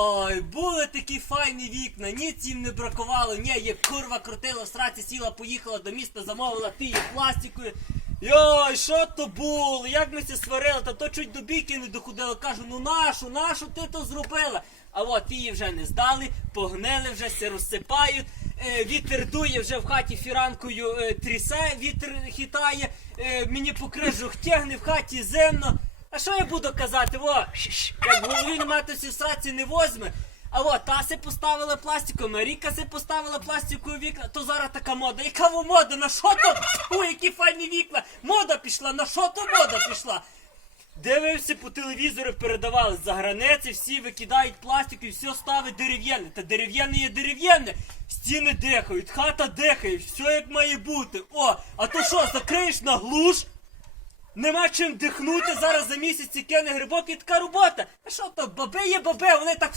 Ой, були такі файні вікна, ніц їм не бракувало, ні, є курва крутила сраці, сіла, поїхала до міста, замовила ти її пластикою. Йой, що то було? Як ми це сварили, та то чуть до бійки не доходило. Кажу, ну нашу, нашу ти то зробила. А от її вже не здали, погнили вже, се розсипають. Е, вітер дує вже в хаті фіранкою е, трясе, вітер хитає, е, мені по крижу тягне в хаті земно. А що я буду казати? Во, як голові немає, то сраці не возьме. А от та се поставила пластику, Маріка се поставила пластикові вікна, то зараз така мода. Яка во мода? На що то? Ой, які файні вікна! Мода пішла, на що то мода пішла? Дивився по телевізору, передавали за границі, всі викидають пластик і все ставить дерев'яне. Та дерев'яне є дерев'яне. Стіни дихають, хата дихає, все як має бути. О, а то що, закриєш на глуш? Нема чим дихнути, зараз за місяць ці кине грибок і така робота. А що то, баби є баби, вони так